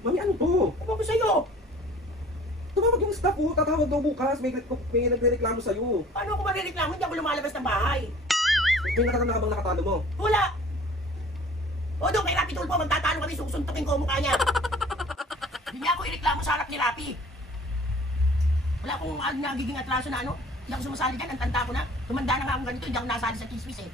Mami, ano to? Ano ko sa'yo? Tumawag yung staff ko, tatawag daw bukas. May nagre-reklamo sa'yo. Paano ako marireklamo? Hindi ako lumalabas ng bahay. May nakatanda ka bang nakatalo mo? Wala. O doon kay Rapi Tulfo, magtatalo kami, susuntukin ko ang mukha niya. Hindi niya ako ireklamo sa harap ni Rapi. Wala akong nagiging atraso na ano. Hindi ako sumasali dyan, ang tanda ko na. Tumanda na nga akong ganito, hindi ako nasali sa chismis eh.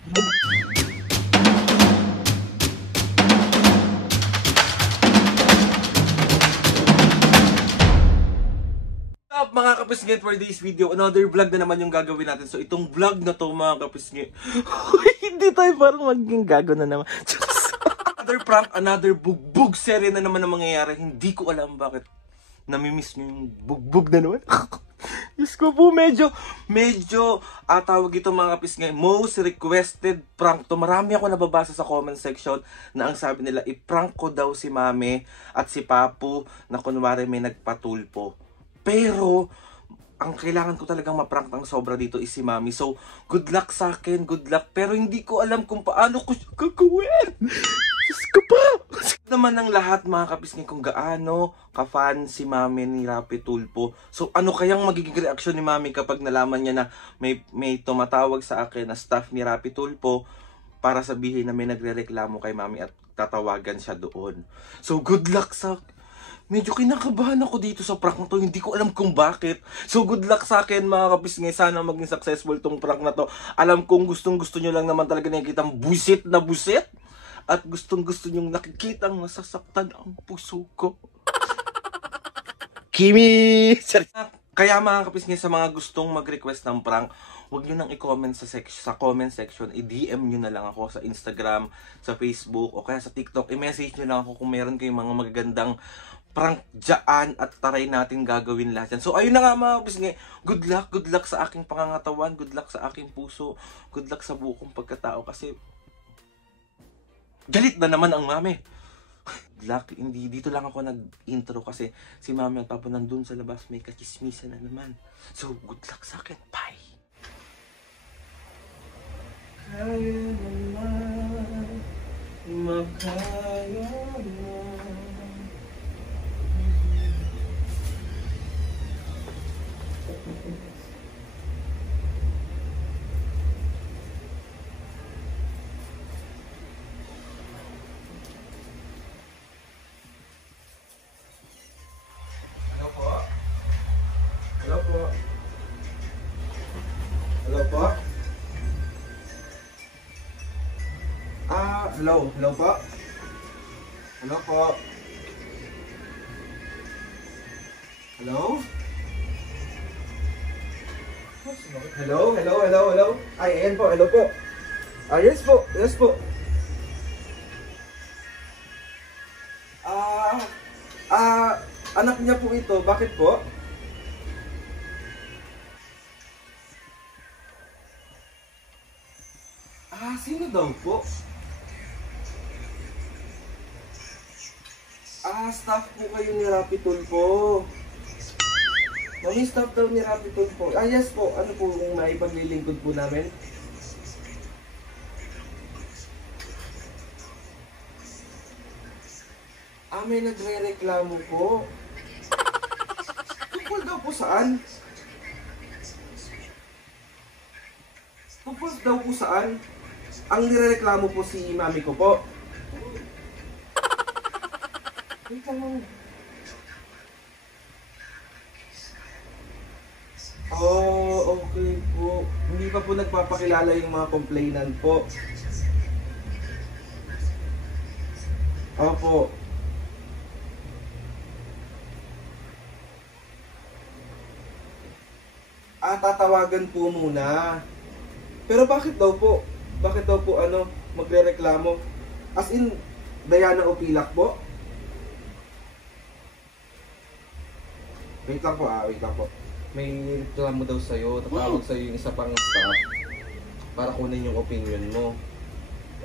Up mga kapisngit, for this video, another vlog na naman yung gagawin natin. So itong vlog na to mga kapisngit, hindi tayo parang maging gago na naman. Another prank, another bugbog serye na naman ang mangyayari. Hindi ko alam bakit namimiss nyo yung bugbog na naman. Diyos ko po, medyo tawag ito mga kapisngit, most requested prank to. Marami ako nababasa sa comment section na ang sabi nila, i-prank ko daw si Mami at si Papu na kunwari may nagpatulpo. Pero, ang kailangan ko talagang maprank ng sobra dito is si Mami. So, good luck sa akin, good luck. Pero hindi ko alam kung paano ko siya gagawin. Diyos ko pa! Naman ng lahat mga kapisngit kung gaano ka-fan si Mami ni Rapi Tulfo. So, ano kayang magiging reaksyon ni Mami kapag nalaman niya na may tumatawag sa akin na staff ni Rapi Tulfo para sabihin na may nagre-reklamo kay Mami at tatawagan siya doon. So, good luck sa... Medyo kinakabahan ako dito sa prank na to. Hindi ko alam kung bakit. So good luck sa akin mga kapisngit. Sana maging successful tong prank na to. Alam kong gustong-gusto nyo lang naman talaga nakikita ang busit na busit. At gustong-gusto nyo nakikita ang nasasaktan ang puso ko. Kimi! Kaya mga kapisngit, sa mga gustong mag-request ng prank, huwag nyo nang i-comment sa comment section. I-DM nyo na lang ako sa Instagram, sa Facebook, o kaya sa TikTok. I-message nyo lang ako kung meron kayong mga magagandang prank dyan at taray natin gagawin lahat yan. So ayun na nga mga kapisngit, good luck sa aking pangangatawan, good luck sa aking puso, good luck sa buong pagkatao kasi galit na naman ang Mami. Good luck, hindi dito lang ako nag-intro kasi si Mami at Papa nandun sa labas, may kachismisan na naman. So good luck sa akin, bye! Kaya naman, makaya naman. Hello po? Hello po? Hello po? Hello po? Hello po? Hello? Hello? Ay, ayan po, hello po. Yes po. Anak niya po ito, bakit po? Sino daw po? Staff po kayo ni Rapi Tulfo. Mami, staff daw ni Rapi Tulfo. Yes po. Ano po kung maipaglilingkod po namin? May nagre-reklamo po. Tungkol daw po saan? Tungkol daw po saan? Ang nire-reklamo po si Mami ko po. Wait lang. Okay po. Hindi pa po nagpapakilala yung mga complainant po. Opo. Tatawagan po muna. Pero bakit daw po? Bakit daw po magrereklamo? As in, Diana Opilak po? Wait lang po. May reklamo daw sa'yo. Tatawag sa'yo yung isa pang staff para kunin yung opinion mo.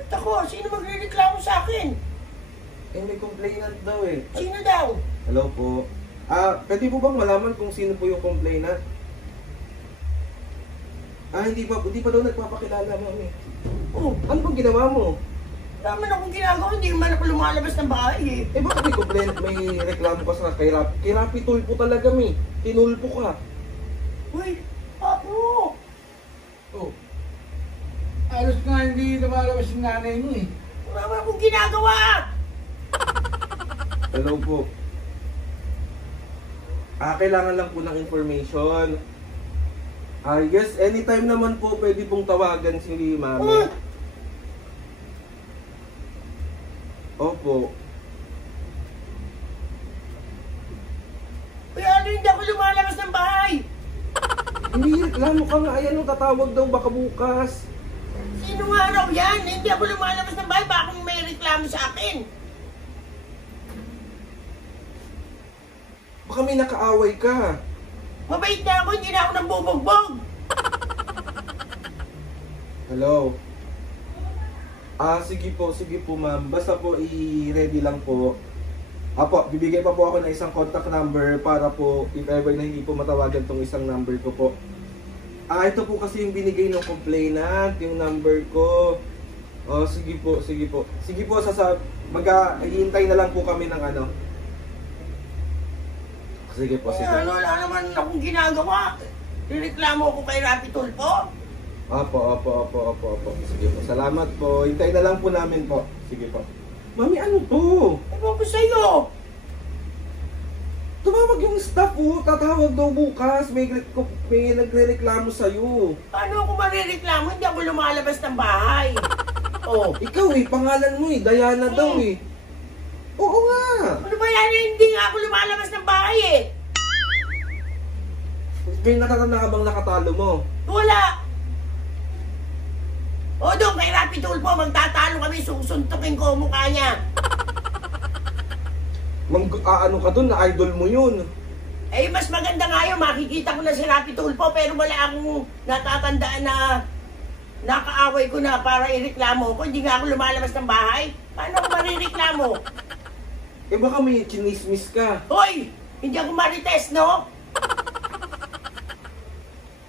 Ba't ako? Sino magre-reklamo sa akin? May complainant daw eh. Sino daw? Hello po. Pwede po bang malaman kung sino po yung complainant? Hindi pa daw nagpapakilala, Mami. Ano bang ginawa mo? Tama na akong ginagawa, hindi man ako lumalabas ng bahay eh. Eh bakit may reklamo ka sa kay Rapi? Kay Rapi tulpo talaga mi. Tinulpo ka. Uy, Papo! Oh. Alos nga hindi lumalabas yung nanay mo eh. Wala man akong ginagawa! Hello po. Kailangan lang po ng information. Yes, anytime naman po pwede pong tawagan si Mami. Opo. Uy, ano, hindi ako lumalabas ng bahay! Hindi, reklamo ka nga. Ayan, tatawag daw baka bukas. Sino nga raw yan? Hindi ako lumalabas ng bahay, baka may reklamo sa akin. Baka may nakaaway ka. Mabait na ako, hindi na ako nambubugbog. Hello? Sige po ma'am. Basta po i-ready lang po. Apo, bibigay pa po ako ng isang contact number para po if ever na hindi po matawagan tong isang number ko po. Ito po kasi yung binigay ng complainant, yung number ko. Sige po. Sige po, mag-hihintay na lang po kami ng ano. Sige po. Ano, wala naman akong ginagawa. Nireklamo ako kay Rapi Tulpo. Opo. Sige po. Salamat po. Hintay na lang po namin po. Sige po. Mami, ano to? Ewan ko sa'yo. Tumawag yung staff po. Tatawag daw bukas. May nagre-reklamo sa'yo. Paano ako marireklamo? Hindi ako lumalabas ng bahay. Oh. Ikaw pangalan mo Diana daw Oo nga. Ano ba yan? Hindi nga ako lumalabas ng bahay eh. May natatanda ka bang nakatalo mo? Wala. O doon kay Rapi Tulpo, magtatalo kami, susuntukin ko ang mukha niya. Ano ka dun? Na idol mo yun. Eh, mas maganda nga yun, makikita ko na si Rapi Tulpo, pero wala akong natatandaan na nakaaway ko na para ireklamo ko. Hindi nga ako lumalabas ng bahay. Paano ako marireklamo? Baka may chinismis ka. Hoy! Hindi ako marites, no?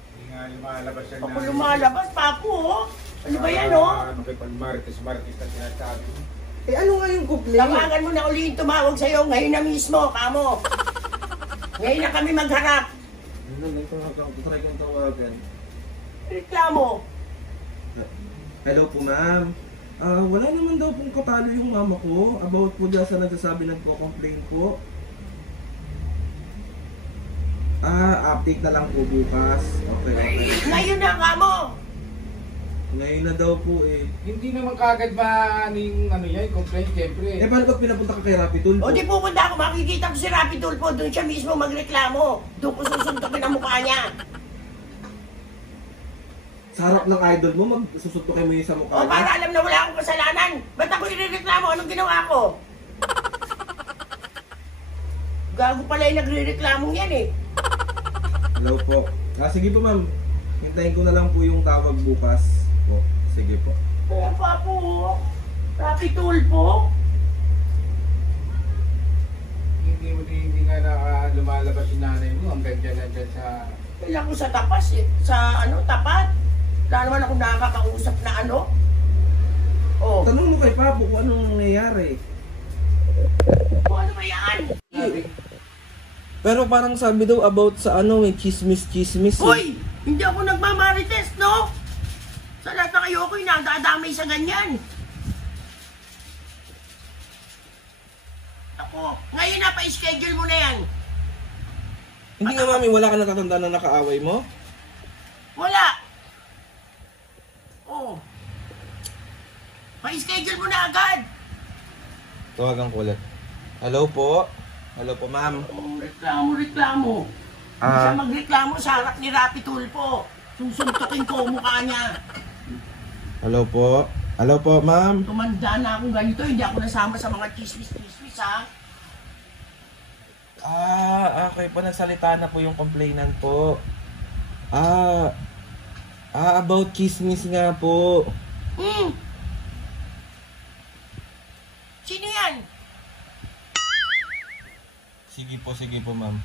Hindi nga lumalabas yung Ako lumalabas, Papo, oh. Ano ba yan, oh? Nakipag-marites na sinasabi mo. Ano nga yung complaint? Tawagan mo na uli yung tumawag sa'yo ngayon na mismo, kamo. Ngayon na kami magharap. Try kong tawagan. Reklamo. Hello po ma'am. Wala naman daw pong katalo yung mama ko about po dyan sa nagsasabi nagko-complain po. Update na lang po bukas. Okay. Ngayon na, kamo. Ngayon na daw po Hindi naman kagad maaning complaint siyempre. Paano pag pinapunta ka kay Rapi Tulpo? O di pupunta ako, makikita ko si Rapi Tulpo, doon siya mismo magreklamo. Doon ko susuntukin ang mukha niya. Sa harap ng idol mo, magsusuntukin mo yun sa mukha O para alam na wala akong kasalanan. Ba't ako irereklamo? Anong ginawa ko? Gago pala yung nagre-reklamong yan eh. Hello po. Sige po ma'am. Hintayin ko na lang po yung tawag bukas. Po. Sige po. Kaya pa po, Rapi Tulpo. Hindi nga lumalabas yung nanay mo. Ang ganda na dyan sa... Kailan ko sa tapas eh. Sa tapat. Wala naman ako nakakausap na ano. Oh. Tanong mo kay Papo kung anong nangyayari. O ano ba yan? Pero parang sabi daw about sa may chismis. Hoy! Hindi ako nagmamarites, no? Sa lahat ng ayoko, nadadamay sa ganyan. Ako, ngayon na pa-schedule mo na yan. Hindi nga mami, wala ka natatanda na nakaaway mo? Wala. Oh. Pa-schedule mo na agad. Tawagan ko ulit. Hello po. Hello po ma'am. Reklamo. Siya magreklamo sa harap ni Rapi Tulpo. Susuntukin ko ang mukha niya. Hello po. Hello po ma'am. Tumanda na akong ganito, hindi ako nasama sa mga chismis-chismis, ha? Okay po, nagsalita na po yung complainant po. About chismis nga po. Sino yan? Sige po ma'am.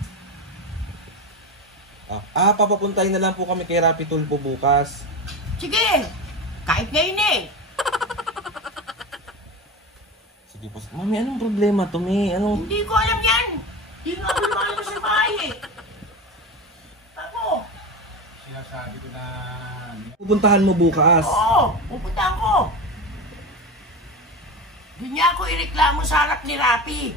Papapuntahin na lang po kami kay Rapi Tulpo bukas. Sige, kahit ngayon eh. Sige po. Mami, anong problema to, Mi? Anong... Hindi ko alam yan. Hindi nga ako lumalabas sa bahay eh. Ako? Sinasabi ko na... Pupuntahan mo bukas. Oo, pupunta ako. Hindi niya ako ireklamo sa harap ni Rapi.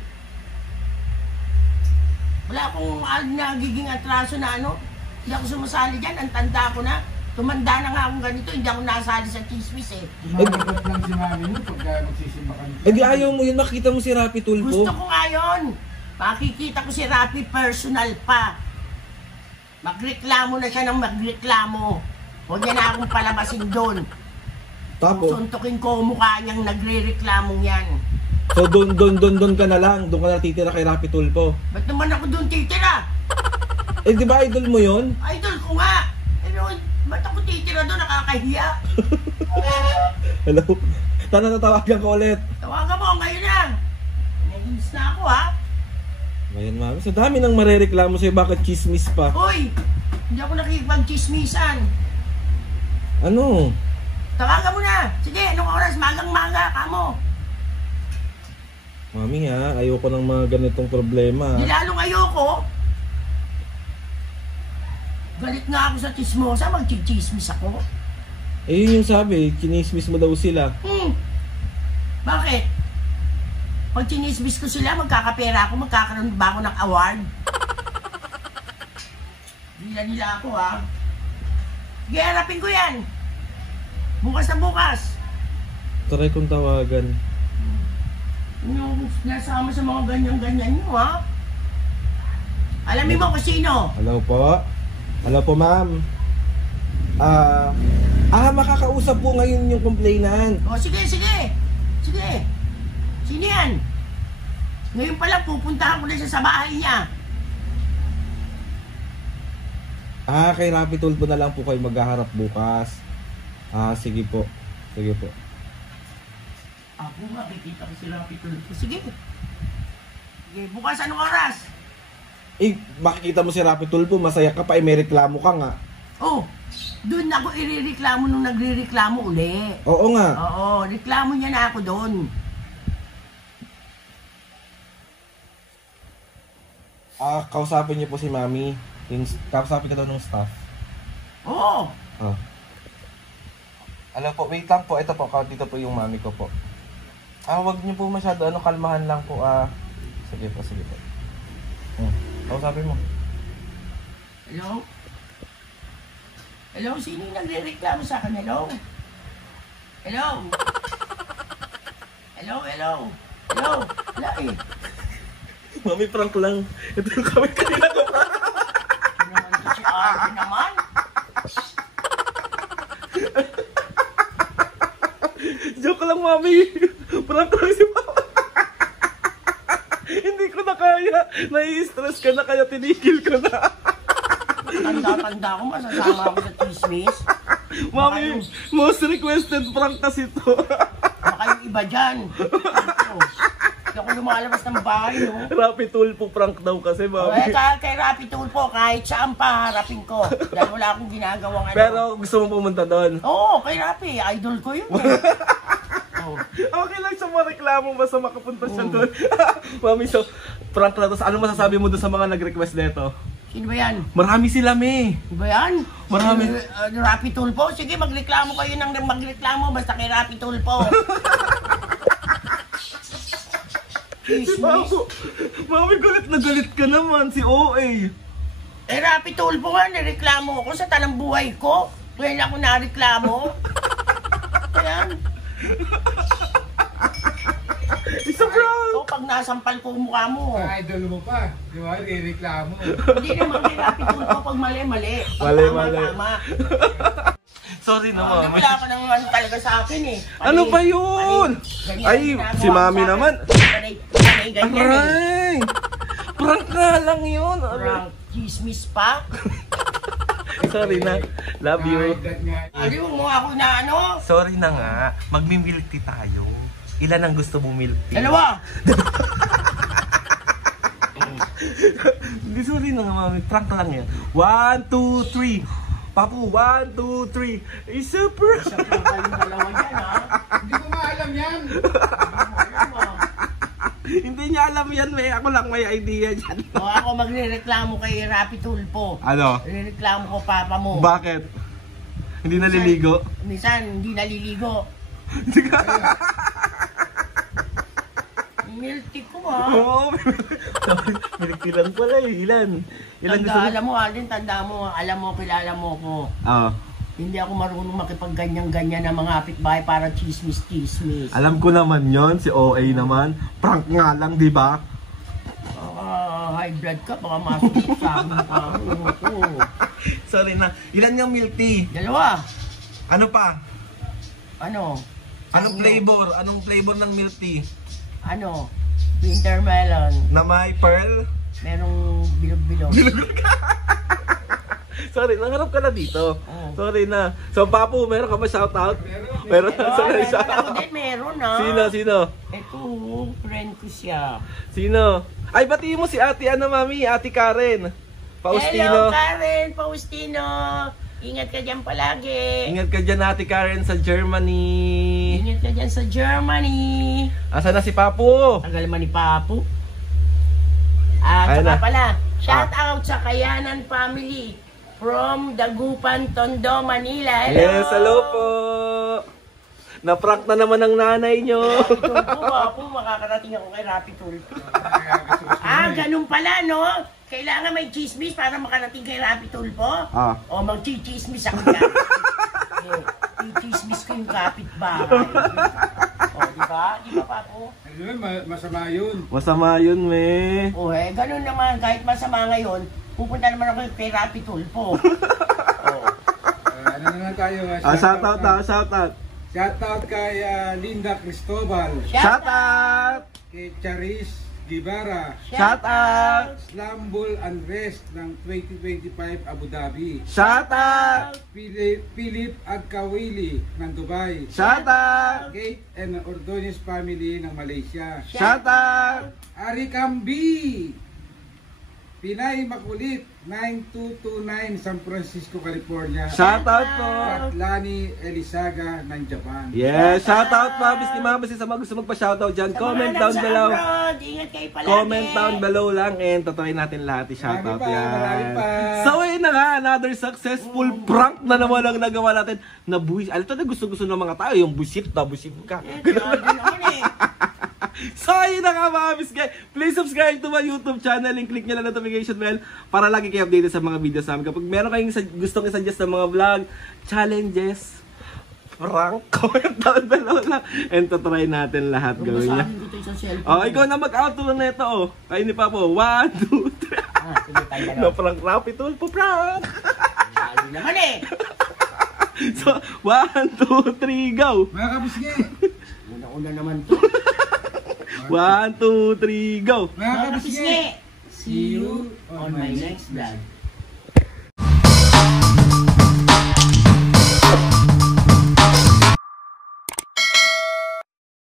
Wala akong nagiging atraso na ano. Hindi ako sumasali dyan. Ang tanda ko na. Tumanda na nga akong ganito. Hindi ako nasali sa chismis eh. Tumalikot lang si mami mo pagka magsisimba kami. Eh di ayaw mo yun, makita mo si Rapi Tulpo. Gusto ko nga yun. Makikita ko si Rapi personal pa. Magreklamo na siya ng magreklamo. Huwag niya na akong palabasin doon. Tapos, Suntukin ko ang mukha niyang nagre-reklamong yan. so doon ka na lang. Doon ka na titira kay Rapi Tulpo. Ba't naman ako doon titira? Eh di ba idol mo yun? Idol ko nga. Pero ba't ako titira doon? Nakakahiya. Hello? Sana natawagan ko ulit. Tawagan mo ngayon na. Naiinis na ako ha. Ngayon mami, sa dami nang marereklamo sa'yo, bakit chismis pa? Hoy! Hindi ako nakikipag-chismisan. Ano? Tawagan mo na. Sige, anong oras? Magang-maga ka mo. Mami ha, ayoko ng mga ganitong problema. Di lalong ayoko. Galit nga ako sa chismosa, mag-chismis ako. Eh yun yung sabi, chinismis mo daw sila. Bakit? Pag chinismis ko sila, magkakapera ako, magkakaroon ba ako ng award? Nila ako ha. Sige, harapin ko yan. Bukas na bukas. Try kong tawagan. Yung nasama sa mga ganyan-ganyan nyo ha. Alamin mo kung sino. Hello po? Hello po ma'am. Makakausap po ngayon yung complainant. O sige. Sino yan? Ngayon pa lang pupuntahan ko na siya sa bahay niya. Kay Rapi Tulpo na lang po kayo maghaharap bukas. Sige po. Sige po. Ako makikita ko si Rapi Tulpo. Sige, bukas anong oras? Eh, makikita mo si Rapi Tulpo, masaya ka pa, may reklamo ka nga. Oh, doon ako irereklamo nung nagre-reklamo uli. Oo nga. Oo, reklamo niya na ako doon. Kausapin niyo po si Mami. Kausapin ka daw ng staff. Oo. Alam po, wait lang po. Ito po, dito po yung mami ko po. Wag niyo po masyado, kalmahan lang po. Sige po. Kausapin mo. Hello? Hello, sino yung nagre-reklamo sa akin? Hello? Wala eh. Mami, prank lang. Ito yung kami kanina ko. Ano naman to si Arvin naman? Joke lang, Mami. Prank lang si Mama. Hindi ko na kaya. Nai-stress ka na kaya tinigil ko na. Tanda-tanda ko, masasama ako sa chismis. Mami, most requested prank kasi to. Baka yung iba dyan. Hindi ako lumalabas ng bahay, no? Rapi Tulpo prank daw kasi, Mami. Kay Rapi Tulpo, kahit saan pa harapin ko. Dahil wala akong ginagawang ano. Pero gusto mo pumunta doon? Oo, kay Rapi. Idol ko yun eh. Okay lang siya mareklamo, basta makapunta siya doon. Mami, so, prank na to. Ano masasabi mo doon sa mga nag-request nito? Sino ba yan? Marami sila, Me. Sino ba yan? Marami. Rapi Tulpo? Sige, magreklamo kayo ng magreklamo basta kay Rapi Tulpo. Chismis. Mami, galit na galit ka naman, si OA. Rapi Tulpo nga, nireklamo ako sa tanang buhay ko. Ngayon ako nareklamo. Ayan. Isa prank! So, pag nasampal ko ang mukha mo. Idol mo pa. Di ba? Reklamo. Hindi naman kay Rapi Tulpo pag mali-mali. Pag Mali-mali. tama-tama. Sorry na, Hindi Mami. wala ka nang ano talaga sa akin eh. Ano ba yun? Ganyan Ay, ginagawa si mo Mami sa akin. naman. Ganyan eh. Aray! Prank nga lang yun. Parang chismis pa. Sorry na. Love you. Ayaw mo ako na ano? Sorry na nga. Magmi-milk tea tayo. Ilan ang gusto mong milk tea? Dalawa. Hindi, sorry na nga, Mami. Prank lang yan. 1, 2, 3. Papu, 1, 2, 3. Isa prank. Isa pa kayong dalawa dyan ha. Hindi ko maalam yan. Ano, Hindi niya alam yan, may. Ako lang may idea dyan. O ako magrereklamo kay Rapi Tulpo. Ano? Rereklamo ko papa mo. Bakit? Hindi naliligo? Minsan, hindi naliligo. Milty ko Oo. Milky lang pala eh. Ilan gusto mo? Alam mo, Alden, tanda mo, alam mo, kilala mo ko. Oo. Hindi ako marunong makipagganyan-ganyan ng mga kapitbahay para chismis-chismis. Alam ko naman yon si OA naman. Prank nga lang, di ba? High blood ka, baka masuk sa amin pa. Sorry na. Ilan yung milk tea? 2. Ano pa? Ano? Anong flavor? Anong flavor ng milk tea? Ano? Winter melon. Na may pearl? Merong bilog-bilog. Sorry, nangarap ka na dito. Oo. Sorry na. So, Papu, meron ka ba shoutout? Meron. Sorry, Meron ako din, meron Sino? Ito, friend ko siya. Sino? Ay, batiin mo si ate, mami? Ate Karen. Faustino. Hello, Karen, Faustino. Ingat ka dyan palagi. Ingat ka dyan, Ate Karen, sa Germany. Ingat ka dyan sa Germany. Asa na si Papu? Tagal man ni Papu. Ayun Saka na. pala, shout out sa Kayanan family from Dagupan, Tondo, Manila. Hello. Yes, hello po. Na-prank na naman ang nanay nyo. Tulpo, Papu, makakarating ako kay Rapi Tulpo. Ganun pala, no? Kailangan may chismis para makarating kay Rapi Tulpo? Ah. O mag-chismis ako dyan. I-chismis ko yung kapitbahay. O, di ba? Di ba, Papu? Ayun, masama yun. Masama yun, me. O, ganun naman. Kahit masama ngayon, pupunta naman ako kay Rapi Tulpo. Ano naman tayo? Shoutout. Shoutout kay Linda Cristobal. Shoutout. Kay Charis Guevara. Shoutout. Slambul Unrest ng 2025 Abu Dhabi. Shoutout. Philip Agkawili ng Dubai. Shoutout. Kate and Ordonez family ng Malaysia. Shoutout. Ari Kambi. Pinay Makulit 9229 San Francisco, California. Shoutout po. At Lani Elizaga ng Japan. Yes, shoutout po. Bis ni Mama, sa mga gusto magpa-shoutout dyan. Comment down below. Ingat kayo palagi. Comment down below lang and tatuloy natin lahat i-shoutout Marami yan. pa. So ayun na nga, another successful prank na naman ang nagawa natin. Na buwis. Alam na gusto-gusto ng mga tao, yung busit ka. Grabe naman eh. So ayun na nga mga guys. Please subscribe to my YouTube channel and click nyo lang notification bell para lagi kayo updated sa mga videos namin. Kapag meron kayong gustong i-suggest ng mga vlog, challenges, prank, comment down below lang. And try natin lahat gawin niya. Basahin ko ito sa cellphone. Oh, ikaw na mag-outro na ito, oh. Kayo ni Papa, 1, 2, 3. Sige, tayo na. No, prank, Rapi Tulpo, prank. Lalo naman eh. So, 1, 2, 3, go. Mga kabisge. Una-una naman to. 1, 2, 3, go. Mga kabisge. See you on my next vlog.